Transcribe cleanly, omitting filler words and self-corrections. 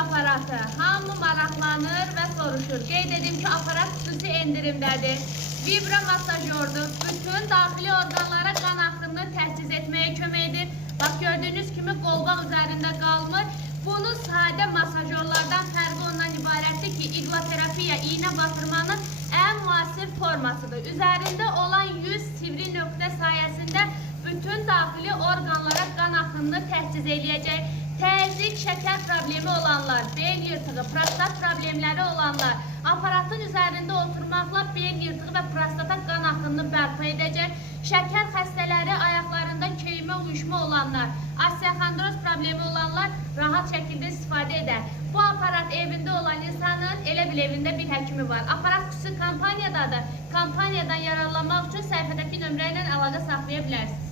aparatı. Hamı maraqlanır və soruşur. Qeyd edim ki, aparat xüsusi endirimdədir. Vibra masajyordur. Bütün daxili orqanlara qan axımını təhciz etməyə kömək edir. Bax, gördüyünüz kimi qolbaq üzərində qalmır. Bunun sadə masajyorlardan fərqi ondan ibarətdir ki, iqloterapiya, iğnə batırmanın ən müasir formasıdır. Üzərində olan 100 sivri nöqtə sayəsində bütün daxili orqanlara qan axımını təhciz eləyəcək. Təzyiq, şəkər problemi olanlar, bel yırtığı, prostat problemləri olanlar aparatın üzərində oturmaqla bel yırtığı və prostata qan axımını bərpa edəcək. Şəkər xəstələri, ayaqlarında keymə, uyuşma olanlar, osteoxondroz problemi olanlar rahat şəkildə istifadə edər. Bu aparat evində olan insanın elə bil evində bir həkimi var. Aparat xüsusi kampaniyadadır. Kampaniyadan yararlanmaq üçün səhifədəki nömrə ilə əlaqə saxlaya bilərsiniz.